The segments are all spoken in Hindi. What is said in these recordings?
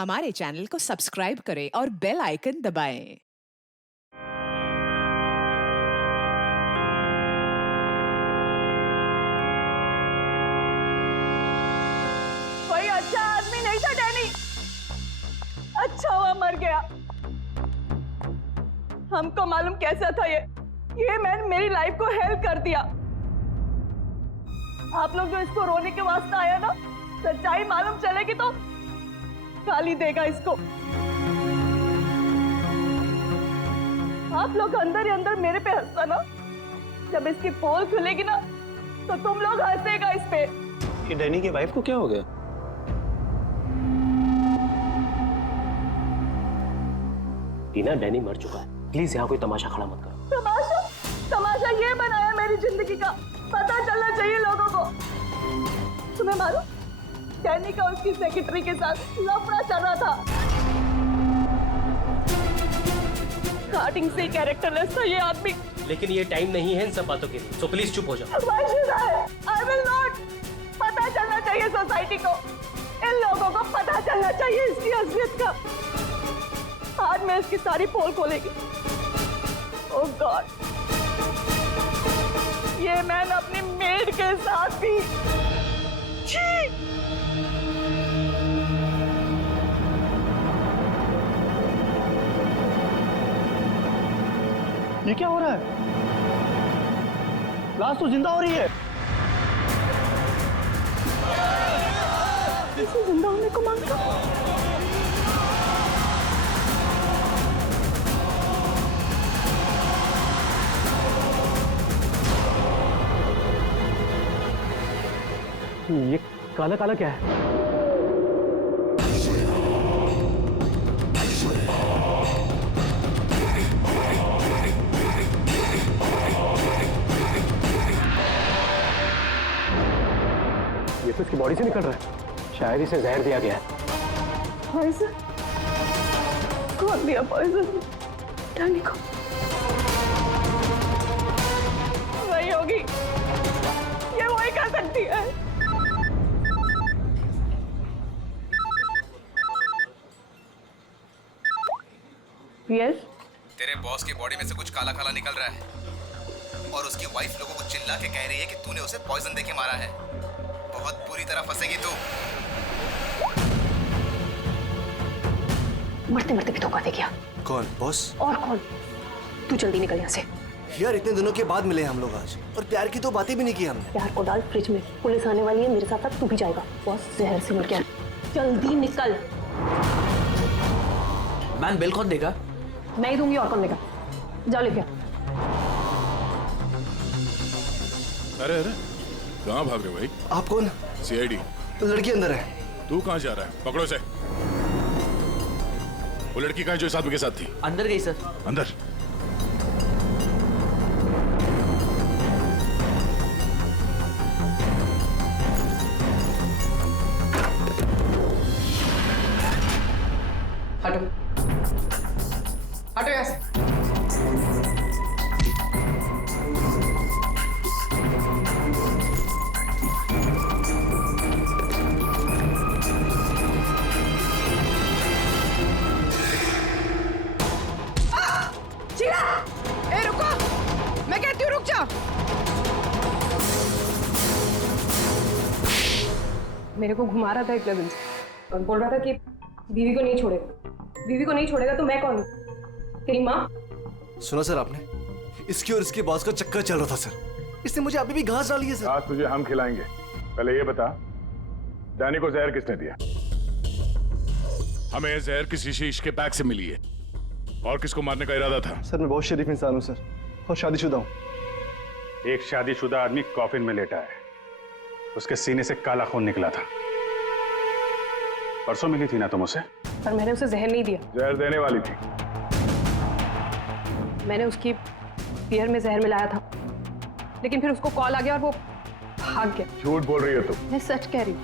हमारे चैनल को सब्सक्राइब करें और बेल आइकन दबाएं। कोई अच्छा आदमी नहीं था डैनी, अच्छा हुआ मर गया। हमको मालूम कैसा था ये मैंने मेरी लाइफ को हेल्प कर दिया। आप लोग जो इसको रोने के वास्ते आया ना, सच्चाई मालूम चलेगी तो गाली देगा इसको। आप लोग अंदर ही अंदर मेरे पे हंसता ना, जब इसकी पोल खुलेगी ना तो तुम लोग हंसेगा इस पे। कि डैनी की वाइफ को क्या हो गया? टीना, डैनी मर चुका है, प्लीज यहाँ कोई तमाशा खड़ा मत करो। तमाशा ये बनाया मेरी जिंदगी का, पता चलना चाहिए लोगों को। तुम्हें मालूम डैनी का उसकी सेक्रेटरी के साथ लफड़ा चल रहा था। स्टार्टिंग से कैरेक्टरलेस था ये आदमी। लेकिन ये टाइम नहीं है इन सब बातों के लिए, सो प्लीज चुप हो जाओ। Why should I will not। पता चलना चाहिए सोसाइटी को, इन लोगों को पता चलना चाहिए इसकी असलियत का। आज मैं इसकी सारी पोल खोलेगी। ओह गॉड, ये मैंने अपनी मेड के साथ भी। ये क्या हो रहा है? लाश तो जिंदा हो रही है। इसे जिंदा होने को मांगता। ये काला काला क्या है? ये तो इसकी बॉडी से निकल रहा है, शायद इसे जहर दिया गया है। पॉइजन? कौन दिया पॉइजन डैनी को? वही होगी, ये वही कर सकती है। यस, तेरे बॉस की बॉडी में से कुछ काला काला निकल रहा है और उसकी वाइफ लोगों को चिल्ला के कह रही है कि तूने उसे पॉइजन देके मारा है। बहुत बुरी तरह फंसेगी तू। मरते मरते भी धोखा दे गया। कौन बॉस? और कौन? तू जल्दी निकल यहाँ से। यार इतने दिनों के बाद मिले हम लोग आज, और प्यार की तो बातें भी नहीं की हमने। प्यार को डाल फ्रिज में, पुलिस आने वाली है, मेरे साथ साथ तू भी जाएगा। बॉस जहर से मर गया, जल्दी निकल। मैम बिल कौन देगा? मैं ही दूंगी, और कौन देगा? जाओ लेके। अरे अरे, कहाँ भाग रहे हो भाई? आप कौन? सीआईडी। लड़की अंदर है। तू कहाँ जा रहा है? पकड़ो इसे। वो लड़की कहाँ है जो इस आदमी के साथ थी? अंदर गई सर। अंदर? हटो हटो यहाँ से। ए रुको, मैं कहती हूँ रुक जा। मेरे को घुमा रहा था इतने दिन से और बोल रहा था कि बीवी को नहीं छोड़ेगा। बीवी को नहीं छोड़ेगा तो मैं कौन हूँ? तेरी माँ? सुना सर आपने, इसकी और इसके बॉस का चक्कर चल रहा था सर। इसने मुझे अभी भी घास डाली है सर। आज तुझे हम खिलाएंगे। पहले ये बता, डैनी को जहर किसने दिया? हमें जहर किसी शीश के पैक से मिली है। और किसको मारने का इरादा था? सर मैं बहुत शरीफ इंसान हूँ सर, और शादीशुदा हूँ। एक शादीशुदा आदमी कॉफिन में लेटा है, उसके सीने से काला खून निकला था। परसों मिली थी ना तुम उसे? पर मैंने उसे जहर नहीं दिया। जहर देने वाली थी। मैंने उसकी बियर में जहर मिलाया था, लेकिन फिर उसको कॉल आ गया और वो भाग गया। झूठ बोल रही हो तुम। मैं सच कह रही हूँ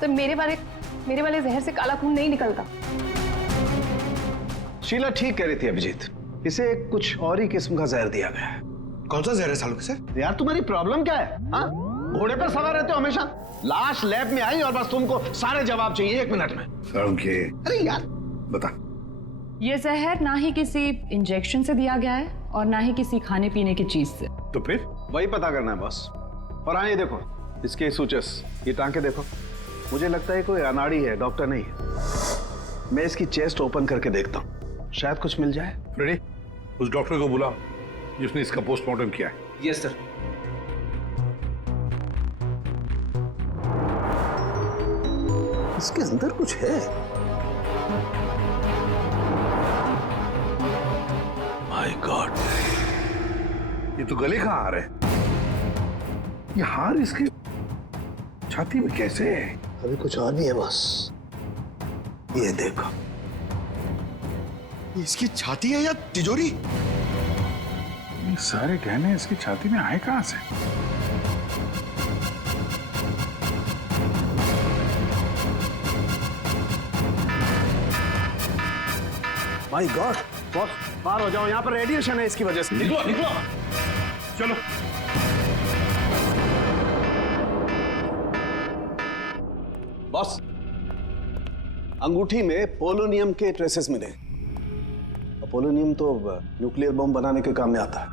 सर, मेरे वाले जहर से काला खून नहीं निकलता। शीला ठीक कह रही थी अभिजीत, इसे कुछ और ही किस्म का जहर दिया गया है। कौन सा जहर है सालों से? यार तुम्हारी प्रॉब्लम क्या है? हाँ, घोड़े पर सवार रहते हो हमेशा। लाश लैब में आई और बस तुमको सारे जवाब चाहिए 1 मिनट में। अरे यार बता। ये जहर ना ही किसी इंजेक्शन से दिया गया है और ना ही किसी खाने पीने की चीज से। तो फिर वही पता करना है बॉस। और हाँ, ये देखो इसके सूचस, ये टांके देखो। मुझे लगता है कोई अनाड़ी है, डॉक्टर नहीं है। मैं इसकी चेस्ट ओपन करके देखता हूँ, शायद कुछ मिल जाए। रेडी? उस डॉक्टर को बुलाओ जिसने इसका पोस्टमार्टम किया है। Yes sir. इसके अंदर कुछ है। माय गॉड, ये तो गले का हार है। ये हार इसके छाती में कैसे है? अभी कुछ और भी है बॉस। ये देखो, इसकी छाती है या तिजोरी? ये सारे गहने इसकी छाती में आए कहां से? माय गॉड बॉस, बाहर हो जाओ, यहाँ पर रेडिएशन है इसकी वजह से। निकलो निकलो, चलो। बॉस, अंगूठी में पोलोनियम के ट्रेसेस मिले। पोलोनियम तो न्यूक्लियर बम बनाने के काम में आता है।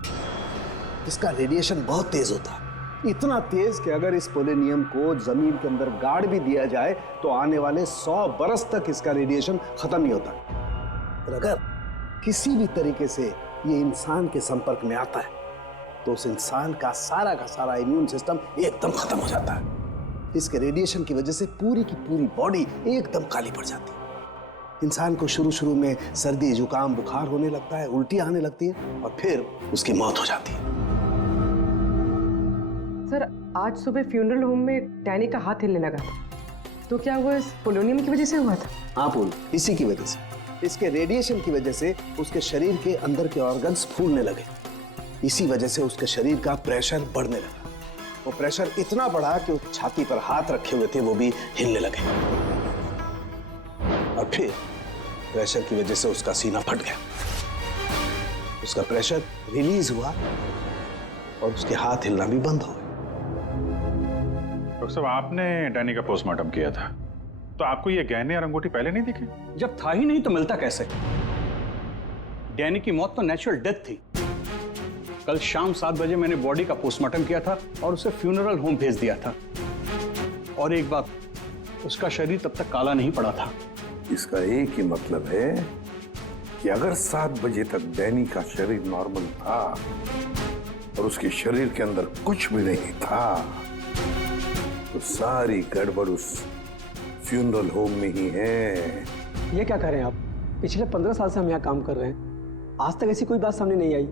इसका रेडिएशन बहुत तेज होता है, इतना तेज कि अगर इस पोलोनियम को जमीन के अंदर गाड़ भी दिया जाए तो आने वाले 100 बरस तक इसका रेडिएशन खत्म नहीं होता। और अगर किसी भी तरीके से ये इंसान के संपर्क में आता है तो उस इंसान का सारा इम्यून सिस्टम एकदम खत्म हो जाता है। इसके रेडिएशन की वजह से पूरी की पूरी बॉडी एकदम काली पड़ जाती है। इंसान को शुरू में सर्दी, जुकाम, बुखार होने लगता है, उल्टी आने लगती है और फिर उसकी मौत हो जाती है। सर, आज सुबह फ्यूनरल होम में डैनी का हाथ हिलने लगा था, तो क्या वो इस पोलोनियम की वजह से हुआ था? हाँ पूल, इसी की वजह से। इसके रेडिएशन की वजह से उसके शरीर के अंदर के ऑर्गन्स फूलने लगे। इसी वजह से उसके शरीर का प्रेशर बढ़ने लगा। वो प्रेशर इतना बढ़ा कि उस छाती पर हाथ रखे हुए थे वो भी हिलने लगे। और फिर प्रेशर की वजह से उसका सीना फट गया। उसका प्रेशर रिलीज हुआ और उसके हाथ हिलना भी बंद हो गए। डॉक्टर साहब, आपने डैनी का पोस्टमार्टम किया था, तो आपको ये गहने और अंगूठी पहले नहीं दिखे? जब था ही नहीं तो मिलता कैसे? डैनी की मौत तो नेचुरल डेथ थी। कल शाम 7 बजे मैंने बॉडी का पोस्टमार्टम किया था और उसे फ्यूनरल होम भेज दिया था। और एक बात, उसका शरीर तब तक काला नहीं पड़ा था। इसका एक ही मतलब है कि अगर 7 बजे तक डैनी का शरीर नॉर्मल था और उसके शरीर के अंदर कुछ भी नहीं था, तो सारी गड़बड़ उस फ्यूनरल होम में ही है। ये क्या करें आप? पिछले 15 साल से हम यहाँ काम कर रहे हैं, आज तक ऐसी कोई बात सामने नहीं आई।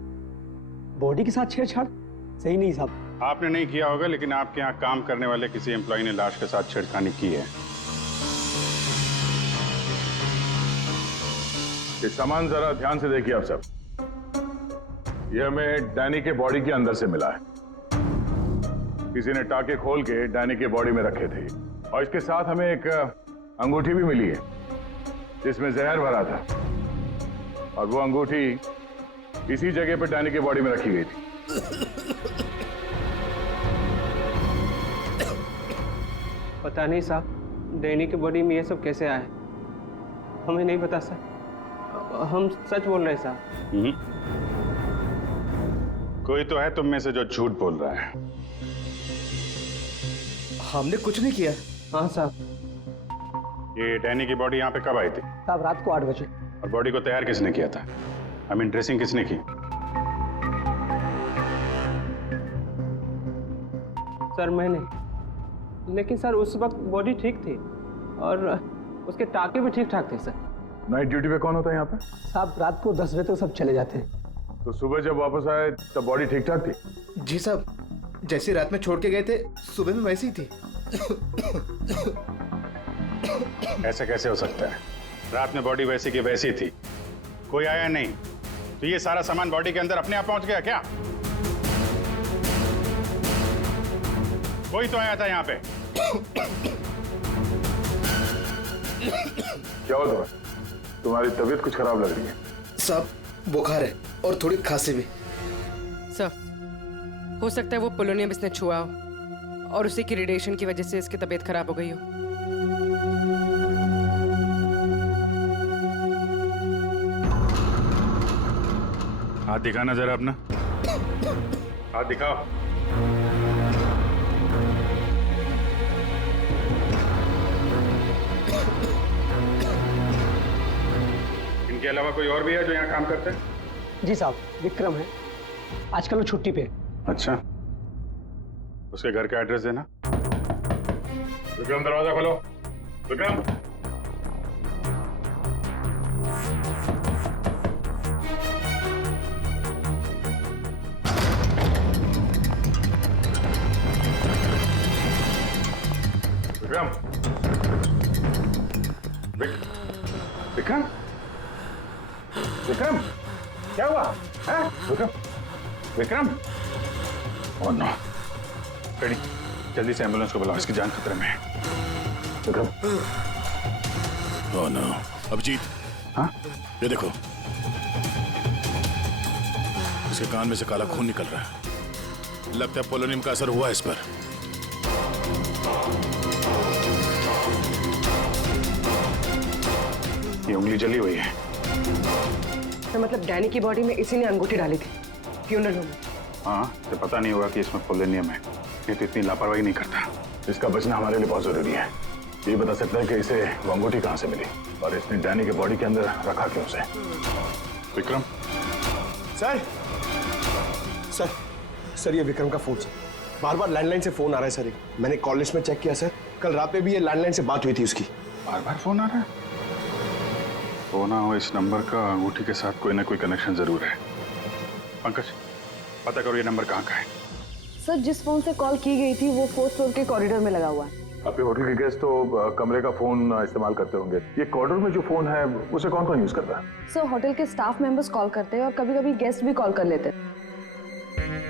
बॉडी के साथ छेड़छाड़ सही नहीं साहब। आपने नहीं किया होगा, लेकिन आपके यहाँ काम करने वाले किसी एम्प्लॉय ने लाश के साथ छेड़खानी की है। ये सामान जरा ध्यान से देखिए आप सब। ये हमें डैनी के बॉडी के अंदर से मिला है। किसी ने टाके खोल के डैनी के बॉडी में रखे थे और इसके साथ हमें एक अंगूठी भी मिली है जिसमें जहर भरा था, और वो अंगूठी इसी जगह पर डैनी के बॉडी में रखी गई थी। पता नहीं साहब, डैनी की बॉडी में ये सब कैसे आया, हमें नहीं पता सर। हम सच बोल रहे हैं साहब। कोई तो है तुम में से जो झूठ बोल रहा है। हमने कुछ नहीं किया। हाँ साहब। ये डैनी की बॉडी यहाँ पे कब आई थी? साहब रात को 8 बजे। और बॉडी को तैयार किसने किया था? आई मीन ड्रेसिंग किसने की? सर मैंने। लेकिन सर उस वक्त बॉडी ठीक थी और उसके टाके भी ठीक ठाक थे सर। नाइट ड्यूटी पे कौन होता है यहाँ पे? साहब रात को 10 बजे तक सब चले जाते हैं। तो सुबह जब वापस आए तब बॉडी ठीक ठाक थी? जी साहब, जैसी रात में छोड़ के गए थे सुबह में वैसी ही थी। ऐसा कैसे हो सकता है? रात में बॉडी वैसी की वैसी थी, कोई आया नहीं, तो ये सारा सामान बॉडी के अंदर अपने आप पहुंच गया क्या? कोई तो आया था यहाँ पे। क्या हो तुम्हें? तुम्हारी तबीयत कुछ खराब लग रही है। साहब बुखार है और थोड़ी खांसी भी। सर, हो सकता है वो पोलोनियम इसने छुआ हो और उसी की रेडिएशन की वजह से इसकी तबीयत खराब हो गई हो। हाथ दिखाना जरा अपना, हाथ दिखाओ। इनके अलावा कोई और भी है जो यहाँ काम करते हैं? जी साहब, विक्रम है, आजकल वो छुट्टी पे। अच्छा, उसके घर का एड्रेस देना। विक्रम, दरवाजा खोलो। विक्रम, विक्रम, विक्रम, विक्रम, क्या हुआ है? विक्रम, विक्रम, ओह नो, रेडी, जल्दी से एम्बुलेंस को बुलाओ, इसकी जान खतरे में है। विक्रम, ओह नो, अभिजीत, हाँ, ये देखो, इसके कान में से काला खून निकल रहा है। लगता है पोलोनियम का असर हुआ है इस पर। ये उंगली जली हुई है। तो मतलब डैनी की बॉडी में इसी ने अंगूठी डाली थी फ्यूनरल होम में। हाँ, तो पता नहीं होगा कि इसमें पोलोनियम है। ये तो इतनी लापरवाही नहीं करता। इसका बचना हमारे लिए बहुत जरूरी है। ये बता सकता है कि इसे वो अंगूठी कहाँ से मिली और इसने डैनी के बॉडी के अंदर रखा क्यों उसे। विक्रम, सर, सर, सर, ये विक्रम का फोन सर, बार बार लैंडलाइन से फोन आ रहा है सर। मैंने कॉल लिस्ट में चेक किया सर, कल रात में भी ये लैंडलाइन से बात हुई थी उसकी। बार बार फोन आ रहा है। हो ना हो, इस नंबर का अंगूठी के साथ कोई ना कोई कनेक्शन जरूर है। पंकज, पता करो ये नंबर कहाँ का है। सर, जिस फोन से कॉल की गई थी वो 4th फ्लोर के कॉरिडोर में लगा हुआ है। आपके होटल के गेस्ट तो कमरे का फोन इस्तेमाल करते होंगे। ये कॉरिडोर में जो फोन है उसे कौन कौन यूज करता है? सर, होटल के स्टाफ मेंबर्स कॉल करते हैं और कभी कभी गेस्ट भी कॉल कर लेते हैं।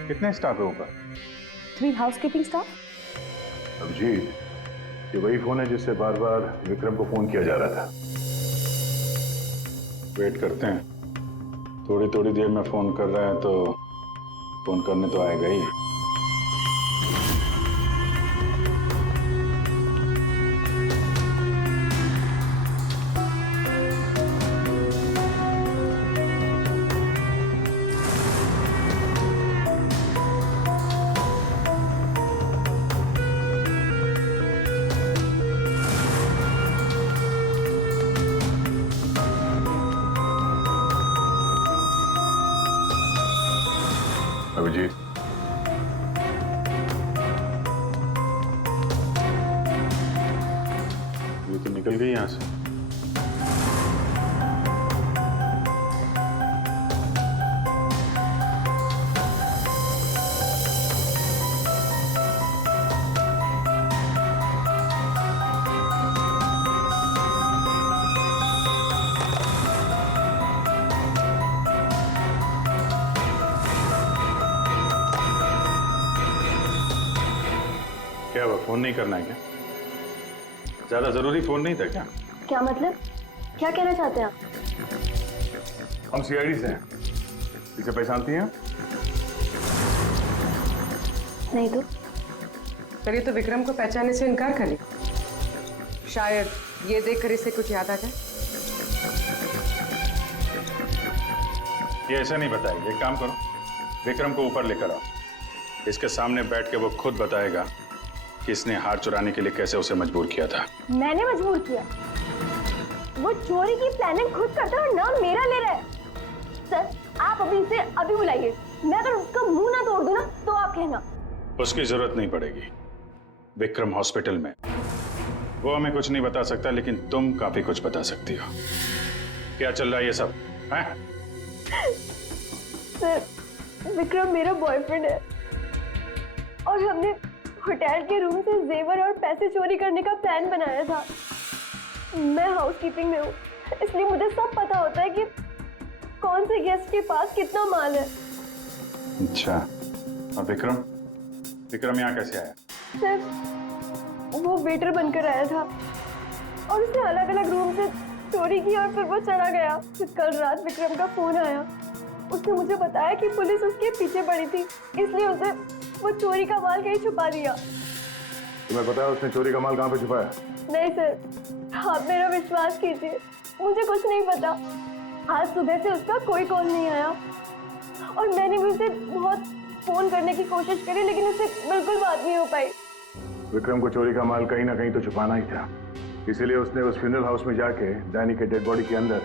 कितने स्टाफ है ऊपर? 3 हाउसकीपिंग स्टाफ। अभिजीत, ये वही फोन है जिससे बार बार विक्रम को फोन किया जा रहा था। वेट करते हैं, थोड़ी थोड़ी देर में फोन कर रहा है तो फोन करने तो आएगा ही। अभिजीत, ये तो निकल गई यहाँ से। क्या हुआ, फोन नहीं करना है क्या? ज्यादा जरूरी फोन नहीं था क्या? क्या मतलब? क्या कहना चाहते हैं आप? हम सीआईडी से हैं। इसे पहचानती हैं? नहीं तो। चलिए, तो विक्रम को पहचानने से इनकार कर लिया। शायद ये देखकर इसे कुछ याद आ जाए। ये ऐसा नहीं बताएगी। एक काम करो, विक्रम को ऊपर लेकर आओ, इसके सामने बैठ के वो खुद बताएगा कि इसने हार चुराने के लिए कैसे उसे मजबूर किया था। मैंने मजबूर किया? वो चोरी की प्लानिंग खुद करता है और नाम मेरा ले रहा है। सर, आप अभी इसे अभी बुलाइए। मैं अगर उसका मुंह ना तोड़ दूं ना तो आप कहना। उसकी जरूरत नहीं पड़ेगी। विक्रम हॉस्पिटल में, वो हमें कुछ नहीं बता सकता, लेकिन तुम काफी कुछ बता सकती हो। क्या चल रहा है ये सब है? सर, विक्रम मेरा बॉयफ्रेंड है और हमने होटल के रूम से जेवर और पैसे चोरी करने का प्लान बनाया था। मैं हाउसकीपिंग में हूँ, इसलिए मुझे सब पता होता है कि कौन से गेस्ट के पास कितना माल है। अच्छा, और विक्रम यहाँ कैसे आया? सर, वो वेटर बनकर आया था और उसने अलग अलग रूम से चोरी की और फिर वो चला गया। फिर कल रात विक्रम का फोन आया। उसने मुझे बताया कि पुलिस उसके पीछे पड़ी थी, इसलिए उसे वो चोरी का माल कहीं छुपा दिया। तुम्हें पता है उसने चोरी का माल कहाँ पे छुपाया? नहीं सर, आप मेरा विश्वास कीजिए, मुझे कुछ नहीं पता। आज सुबह से उसका कोई कॉल नहीं आया और मैंने भी उसे बहुत फोन करने की कोशिश करी, लेकिन उससे बिल्कुल बात नहीं हो पाई। विक्रम को चोरी का माल कहीं ना कहीं तो छुपाना ही था, इसीलिए उसने उस फ्यूनरल हाउस में जाके डैनी के डेड बॉडी के अंदर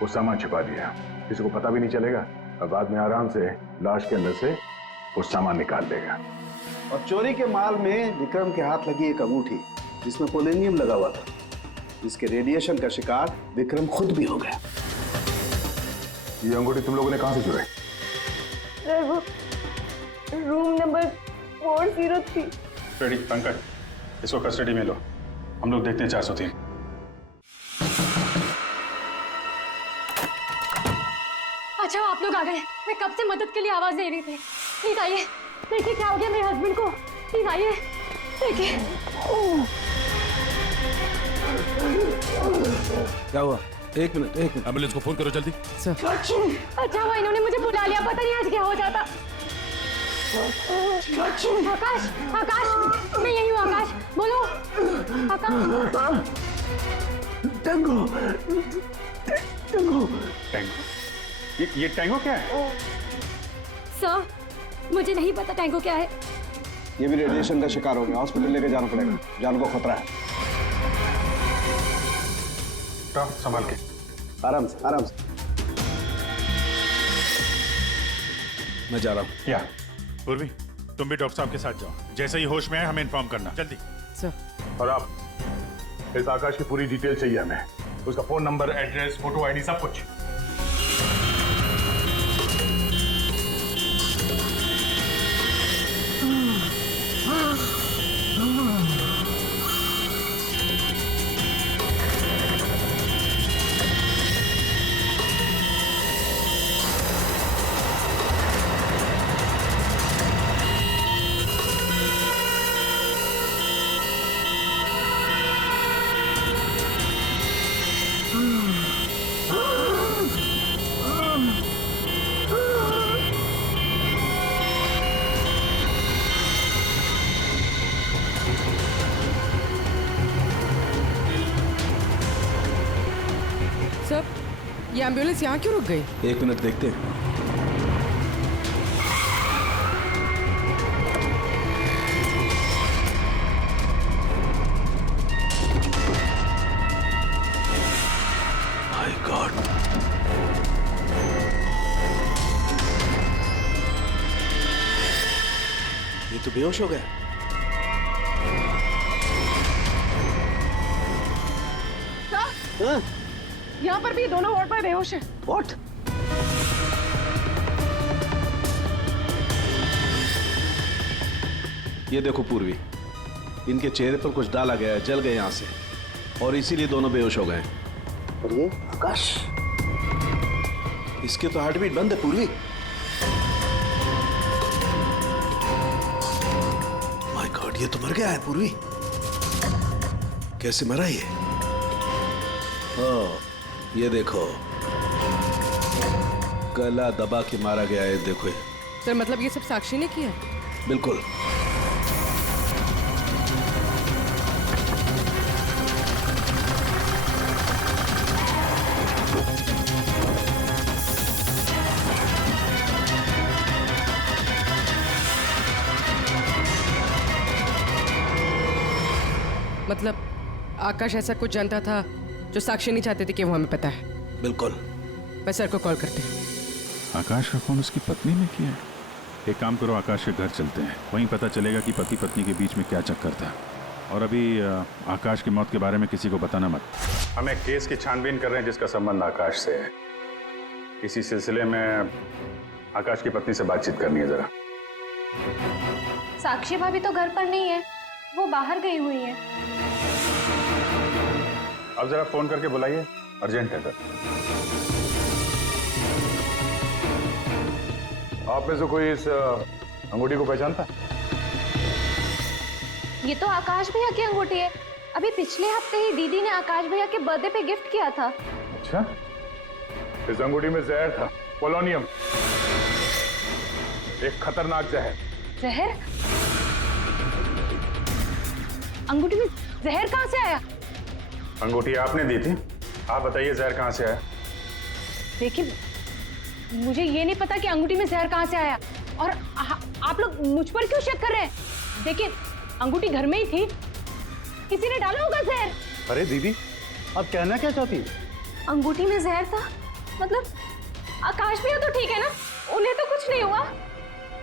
वो सामान छुपा दिया। किसी को पता भी नहीं चलेगा और बाद में आराम से लाश के अंदर से वो सामान निकाल देगा। और चोरी के माल में विक्रम के हाथ लगी एक अंगूठी जिसमें पोलोनियम लगा हुआ था, जिसके रेडिएशन का शिकार विक्रम खुद भी हो गया। ये अंगूठी तुम लोगों ने कहां से चुराई? सर वो रूम नंबर 403। रेडी पंकज, इसको कस्टडी में लो, हम लोग देखते हैं 403। अच्छा आप लोग आ गए, मैं कब से मदद के लिए आवाज दे रही थी। प्लीज आइए, देखिए क्या हो गया मेरे हस्बैंड को। प्लीज आइए, देखिए। क्या हुआ? एक मिनट। एम्बुलेंस को फोन करो जल्दी। अच्छा हुआ इन्होंने मुझे बुला लिया, पता नहीं आज क्या हो जाता। आकाश, मैं यही हूँ। आकाश बोलो। आकाश। टैंगो। ये टैंगो क्या है? सर मुझे नहीं पता टैंगो क्या है। ये भी रेडिएशन का शिकार हो गया, हॉस्पिटल लेके जाना पड़ेगा, जान को खतरा है। संभाल के, आराम से। मैं जा रहा हूँ। क्या पूर्वी, तुम भी डॉक्टर साहब के साथ जाओ, जैसे ही होश में आए हमें इन्फॉर्म करना जल्दी। और आप इस आकाश की पूरी डिटेल चाहिए हमें, उसका phone number, address, photo, ID, सब कुछ। ये एम्बुलेंस यहाँ क्यों रुक गई? एक मिनट देखते हैं। माय गॉड, ये तो बेहोश हो गया। हाँ? यहाँ पर भी दोनों वार्ड पर बेहोश है। What? ये देखो पूर्वी, इनके चेहरे पर कुछ डाला गया है, जल गए यहां से, और इसीलिए दोनों बेहोश हो गए। और ये आकाश, इसके तो हार्ट बीट बंद है पूर्वी। माय गॉड, ये तो मर गया है पूर्वी। कैसे मरा ये? ओह, ये देखो, गला दबा के मारा गया है। देखो सर, मतलब ये सब साक्षी ने किया? बिल्कुल। मतलब आकाश ऐसा कुछ जानता था जो साक्षी नहीं चाहते थे कि वो हमें पता है। बिल्कुल। मैं सर को कॉल करते हैं। आकाश का फोन उसकी पत्नी ने किया है। एक काम करो, आकाश के घर चलते हैं, वहीं पता चलेगा कि पति पत्नी के बीच में क्या चक्कर था। और अभी आकाश की मौत के बारे में किसी को बताना मत। हम एक केस की छानबीन कर रहे हैं जिसका संबंध आकाश से है। इसी सिलसिले में आकाश की पत्नी से बातचीत करनी है जरा। साक्षी भाभी तो घर पर नहीं है, वो बाहर गई हुई है। अब जरा फोन करके बुलाइए, अर्जेंट है सर। आप में से कोई इस अंगूठी को पहचानता? ये तो आकाश भैया की अंगूठी है। अभी पिछले हफ्ते ही दीदी ने आकाश भैया के बर्थडे पे गिफ्ट किया था। अच्छा, इस अंगूठी में जहर था, पोलोनियम, एक खतरनाक जहर। जहर? अंगूठी में जहर कहाँ से आया? अंगूठी आपने दी थी, आप बताइए जहर कहाँ से आया? देखिए, मुझे ये नहीं पता कि अंगूठी में जहर कहाँ से आया, और आप लोग मुझ पर क्यों शक कर रहे हैं? देखिए, अंगूठी घर में ही थी, किसी ने डाला होगा जहर। अरे दीदी, अब कहना क्या चाहती है? अंगूठी में जहर था मतलब आकाश भैया तो ठीक है ना, उन्हें तो कुछ नहीं हुआ?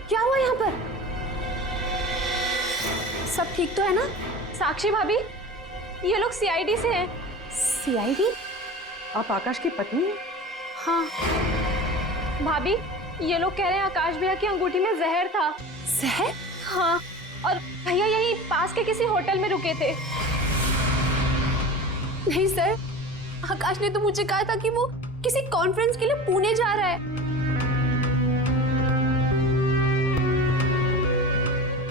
क्या हुआ यहाँ पर? सब ठीक तो है ना? साक्षी भाभी, ये लोग सीआईडी से हैं। सीआईडी? आप आकाश की पत्नी हैं? हाँ भाभी, ये लोग कह रहे हैं आकाश भैया की अंगूठी में जहर था। जहर? हाँ, और भैया यहीं पास के किसी होटल में रुके थे। नहीं सर, आकाश ने तो मुझे कहा था कि वो किसी कॉन्फ्रेंस के लिए पुणे जा रहा है।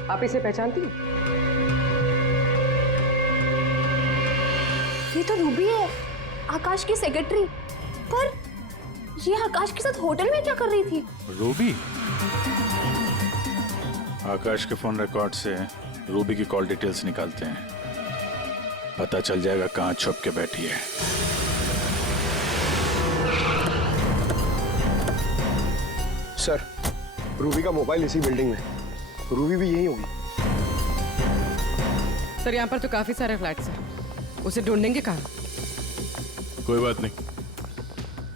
आप इसे पहचानती हैं? ये तो रूबी है, आकाश की सेक्रेटरी। पर ये आकाश के साथ होटल में क्या कर रही थी? रूबी? आकाश के फोन रिकॉर्ड से रूबी की कॉल डिटेल्स निकालते हैं, पता चल जाएगा कहाँ छुप के बैठी है। सर, रूबी का मोबाइल इसी बिल्डिंग में, रूबी भी यही होगी। सर, यहाँ पर तो काफी सारे फ्लैट्स हैं, उसे ढूंढेंगे कहाँ? कोई बात नहीं,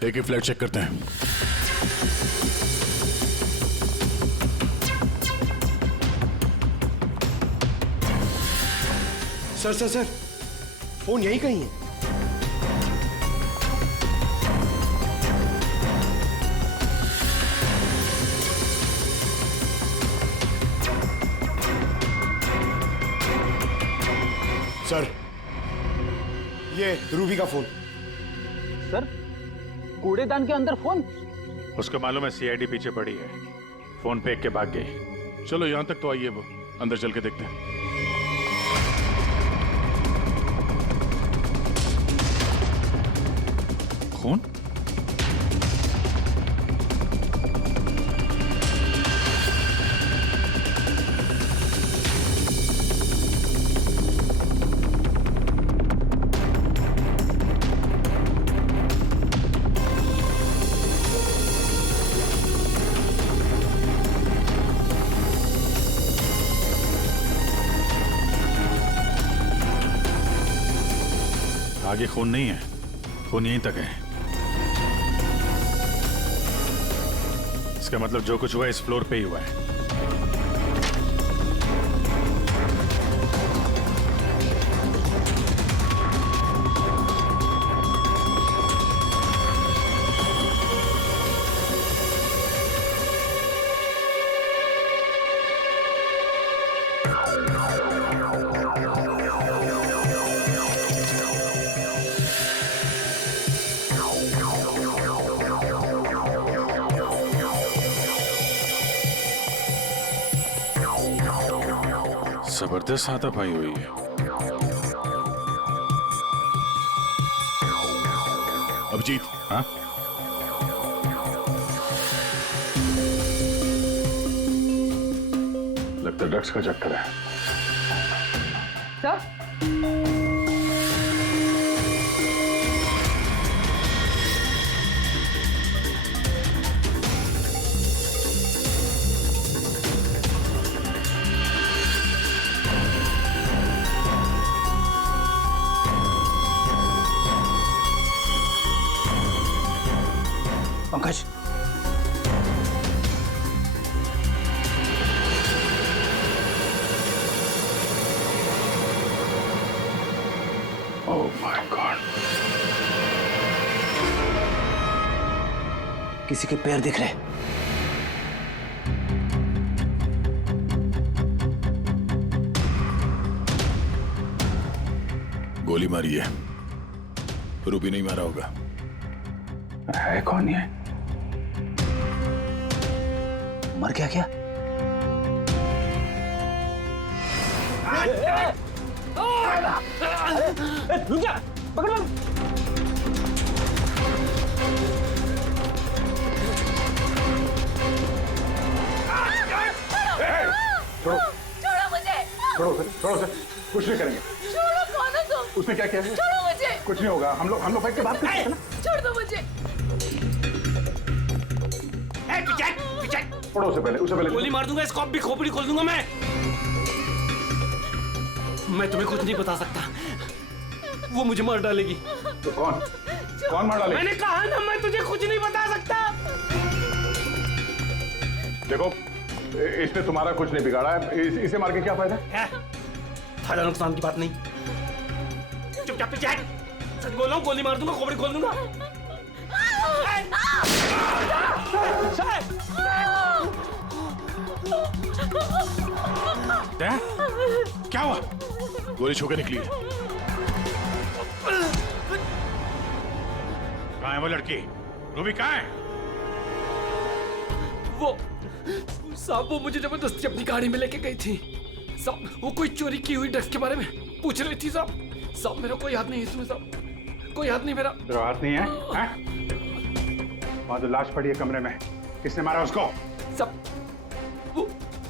एक ही फ्लैट चेक करते हैं। सर, फोन यही कहीं है। सर, ये रूबी का फोन। सर, कूड़ेदान के अंदर फोन? उसको मालूम है सीआईडी पीछे पड़ी है, फोन फेंक के भाग गई। चलो यहाँ तक तो आइए, वो अंदर चल के देखते हैं। खून? आगे खून नहीं है, खून यहीं तक है। इसका मतलब जो कुछ हुआ इस फ्लोर पे ही हुआ है। जबरदस्त हाथापाई हुई है। अभिजीत, हाँ? लगता है ड्रग्स का चक्कर है। Sir, Pankaj, oh my God, किसी के पैर दिख रहे। गोली मारी है, रूबी नहीं मारा होगा। है कौन ये? मर गया क्या? रुक जा, पकड़। छोड़ो मुझे। छोड़ो सर। कुछ नहीं करेंगे। छोड़ो, कौन है तुम? उसने क्या किया है? छोड़ो मुझे। कुछ नहीं होगा, हम लोग बैठ के बात करते हैं ना। छोड़ दो मुझे। छोड़ो उसे पहले गोली मार दूंगा, इसको अब भी खोपड़ी खोल दूंगा मैं तुम्हें कुछ नहीं बता सकता, वो मुझे मार डालेगी। तो कौन मार डालेगा? मैंने कहा ना, मैं तुझे कुछ नहीं बता सकता। देखो, इसने तुम्हारा कुछ नहीं बिगाड़ा है, इसे मार के क्या फायदा? फायदा नुकसान की बात नहीं, चुपचाप पीछे हट। सच बोल रहा हूँ, गोली मार दूंगा, खोपड़ी खोल दूंगा। क्या हुआ? गोली छू के निकली है। कहाँ है वो लड़की? रूबी कहाँ है? वो साहब, वो मुझे जबरदस्ती अपनी गाड़ी में लेके गई थी साहब। वो कोई चोरी की हुई ड्रग्स के बारे में पूछ रही थी साहब। मेरा कोई हाथ नहीं है इसमें साहब, कोई हाथ नहीं मेरा। तेरा हाथ नहीं है? वहाँ जो लाश पड़ी है कमरे में, किसने मारा उसको? साहब,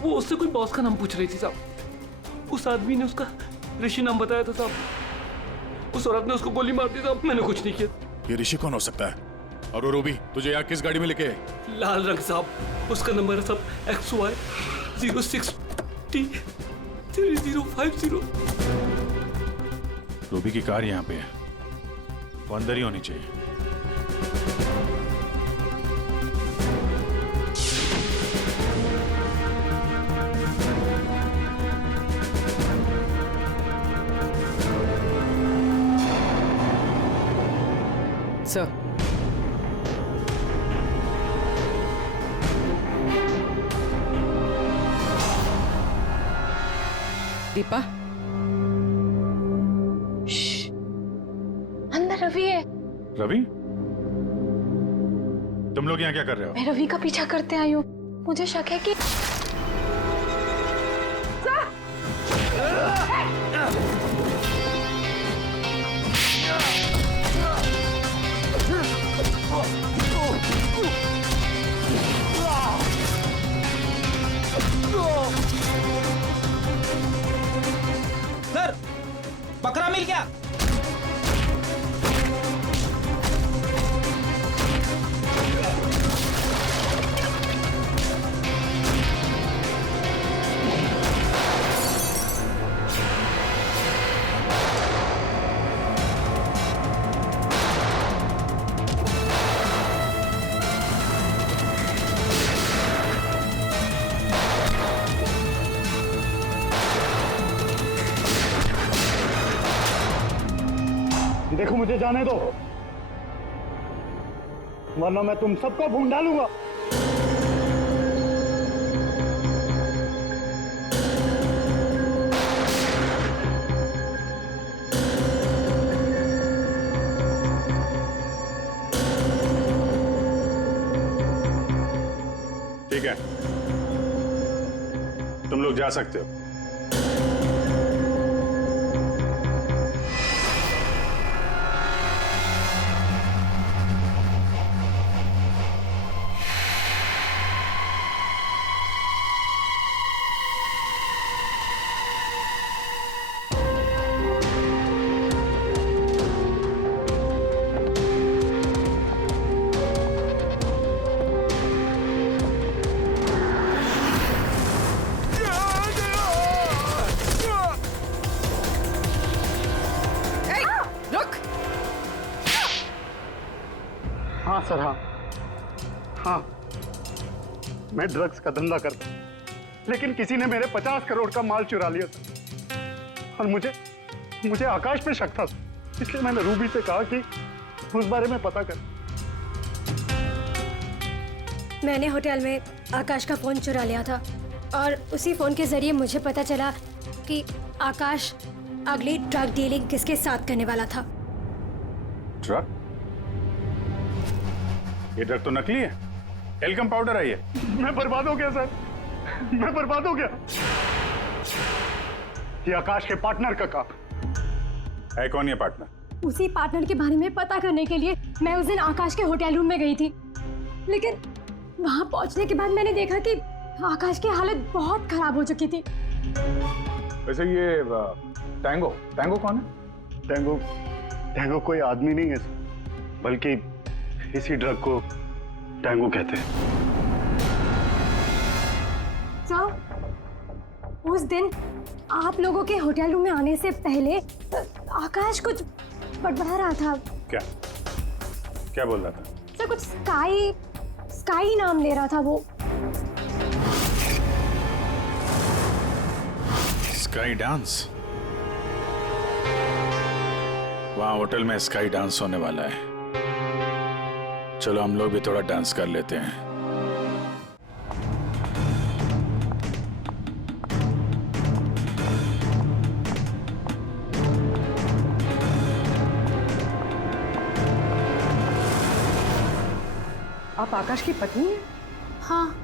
वो उससे कोई बॉस का नाम पूछ रही थी साहब। उस आदमी ने उसका ऋषि नाम बताया था साहब। उस औरत ने उसको गोली मार दी साहब, मैंने कुछ नहीं किया। ये ऋषि कौन हो सकता है? और वो रूबी तुझे यहाँ किस गाड़ी में लेके? लाल रंग साहब, उसका नंबर है साहब XY 06T 3050। रूबी की कार यहाँ पे है, वो अंदर ही होनी चाहिए। सर, दीपा, अंदर रवि है। रवि, तुम लोग यहाँ क्या कर रहे हो? मैं रवि का पीछा करते आई हूँ। मुझे शक है कि सर, बकरा मिल गया। देखो, मुझे जाने दो, वरना मैं तुम सबको भून डालूंगा। ठीक है, तुम लोग जा सकते हो। हाँ सर, हाँ, मैं ड्रग्स का धंधा करता हूँ, लेकिन किसी ने मेरे 50 करोड़ का माल चुरा लिया सर। और मुझे आकाश पे शक था, इसलिए मैंने रूबी से कहा कि उस बारे में पता कर। मैंने होटल में आकाश का फोन चुरा लिया था और उसी फोन के जरिए मुझे पता चला कि आकाश अगली ड्रग डीलिंग किसके साथ करने वाला था। ड्रग? ये ड्रग तो नकली है, टेलकम पाउडर है ये। मैं बर्बाद हो गया सर, मैं बर्बाद हो गया। ये आकाश के पार्टनर का काम है। कौन ये पार्टनर? उसी पार्टनर के बारे में पता करने के लिए मैं उस दिन आकाश के होटल रूम में गई थी, लेकिन वहां पहुंचने के बाद मैंने देखा कि आकाश की हालत बहुत खराब हो चुकी थी। वैसे ये टैंगो टैंगो कौन है? टैंगो टैंगो कोई आदमी नहीं है बल्कि इसी ड्रग को टैंगो कहते हैं। सर, उस दिन आप लोगों के होटल रूम में आने से पहले आकाश कुछ बड़बड़ा रहा था। क्या क्या बोल रहा था? सर कुछ स्काई नाम ले रहा था वो। Sky dance? वहां होटल में स्काई डांस होने वाला है। चलो हम लोग भी थोड़ा डांस कर लेते हैं। आप आकाश की पत्नी हैं? हाँ।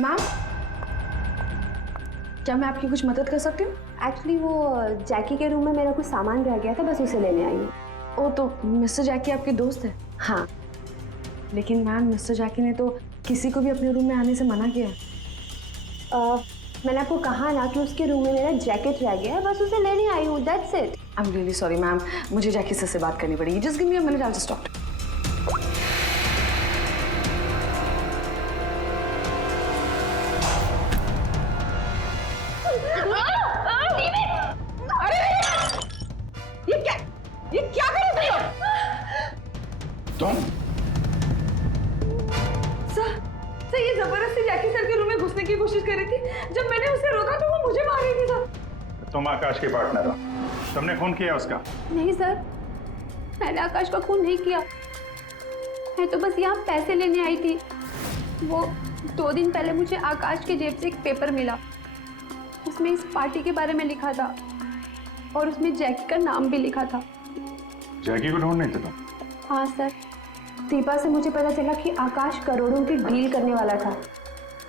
मैम, क्या मैं आपकी कुछ मदद कर सकती हूँ? एक्चुअली वो जैकी के रूम में मेरा कुछ सामान रह गया था, बस उसे लेने आई हूँ। ओ, तो मिस्टर जैकी आपके दोस्त है? हाँ। लेकिन मैम, मिस्टर जैकी ने तो किसी को भी अपने रूम में आने से मना किया। मैंने आपको कहा ना कि उसके रूम में मेरा जैकेट रह गया है, बस उसे लेने आई हूँ, that's it. I am really sorry ma'am, मुझे जैकी से बात करनी पड़ेगी। Just give me a minute, I will just talk. ये क्या कर रहे हो तुम? सर, ये जबरदस्ती जैकी सर के रूम में घुसने की कोशिश कर रही थी। जब मैंने उसे रोका तो वो मुझे मार रही थी सर। तुम आकाश के पार्टनर हो, तुमने खून किया उसका? नहीं सर, मैंने आकाश का खून नहीं किया। मैं तो बस यहाँ पैसे लेने आई थी। वो 2 दिन पहले मुझे आकाश के जेब से एक पेपर मिला, उसमें इस पार्टी के बारे में लिखा था और उसमें जैकी का नाम भी लिखा था। जैकी को ढूंढ नहीं थे तुम? हाँ सर, दीपा से मुझे पता चला कि आकाश करोड़ों की डील करने वाला था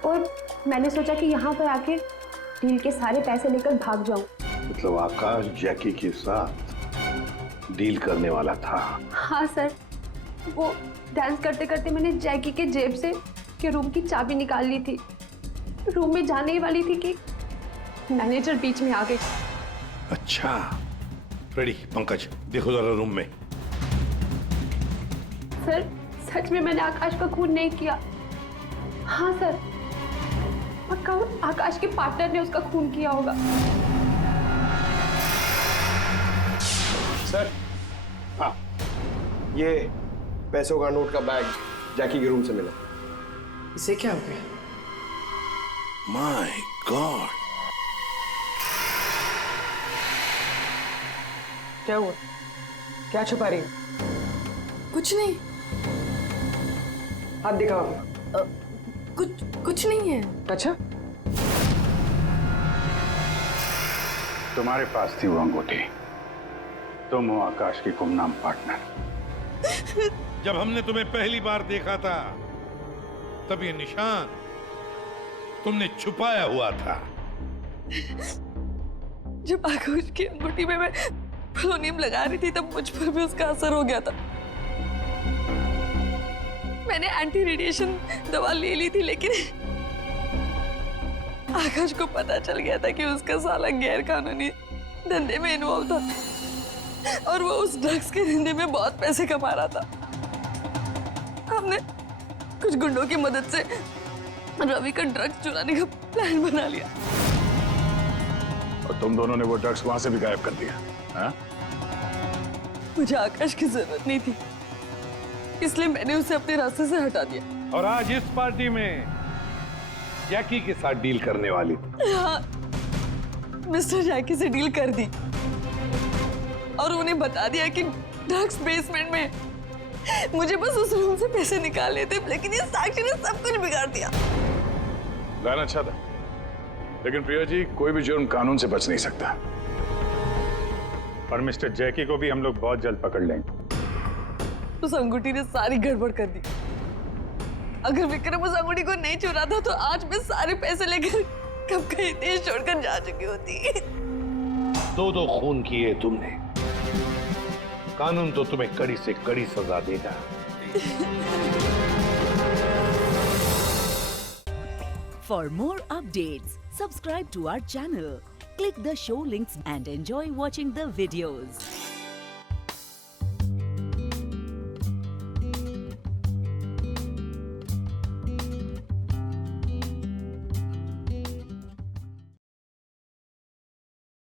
और मैंने सोचा कि यहाँ पर आके डील के सारे पैसे लेकर भाग जाऊं। मतलब आकाश जैकी के साथ डील करने वाला था? हाँ सर, वो डांस करते करते मैंने जैकी के जेब से के रूम की चाबी निकाल ली थी। रूम में जाने ही वाली थी कि मैनेजर बीच में आ गई। अच्छा, रेडी पंकज, देखो जरा रूम में। सर, सच में मैंने आकाश का खून नहीं किया। हाँ सर, पक्का आकाश के पार्टनर ने उसका खून किया होगा। सर, हाँ, ये पैसों का नोट का बैग जैकी के रूम से मिला। इसे क्या हो गया? माय गॉड, क्या हुआ? क्या छुपा रही हो? कुछ नहीं। हाथ दिखाओ अपना। कुछ नहीं है। अच्छा, तुम्हारे पास थी वो अंगूठी, तुम हो आकाश की गुमनाम पार्टनर। जब हमने तुम्हें पहली बार देखा था तब ये निशान तुमने छुपाया हुआ था। जब आकाश की अंगूठी में मैं पोलोनियम लगा रही थी तब मुझ पर भी उसका असर हो गया था। मैंने एंटी रेडिएशन दवा ले ली थी, लेकिन आकाश को पता चल गया था कि उसका साला गैर कानूनी धंधे में इन्वॉल्व था और वो उस ड्रग्स के धंधे में बहुत पैसे कमा रहा था। हमने कुछ गुंडों की मदद से रवि का ड्रग्स चुराने का प्लान बना लिया। और तुम दोनों ने वो ड्रग्स वहां से भी गायब कर दिया? हाँ? मुझे आकाश की जरूरत नहीं थी, इसलिए मैंने उसे अपने रास्ते से हटा दिया। और आज इस पार्टी में जैकी के साथ डील करने वाली थी। हाँ, मिस्टर जैकी से डील कर दी और उन्हें बता दिया कि ड्रग्स बेसमेंट में। मुझे बस उस रूम से पैसे निकालने थे, लेकिन ये साक्षी ने सब कुछ बिगाड़ दिया। प्लान अच्छा था, लेकिन प्रिया जी, कोई भी जुर्म कानून से बच नहीं सकता। और मिस्टर जैकी को भी हम लोग बहुत जल्द पकड़ लेंगे। उस अंगूठी ने सारी गड़बड़ कर दी। अगर विक्रम उस अंगूठी को नहीं चुराता तो आज मैं सारे पैसे लेकर कब कहीं देश छोड़कर जा चुकी होती। दो खून किए तुमने, कानून तो तुम्हें कड़ी से कड़ी सजा देगा। For more updates, subscribe to our channel, click the show links and enjoy watching the videos.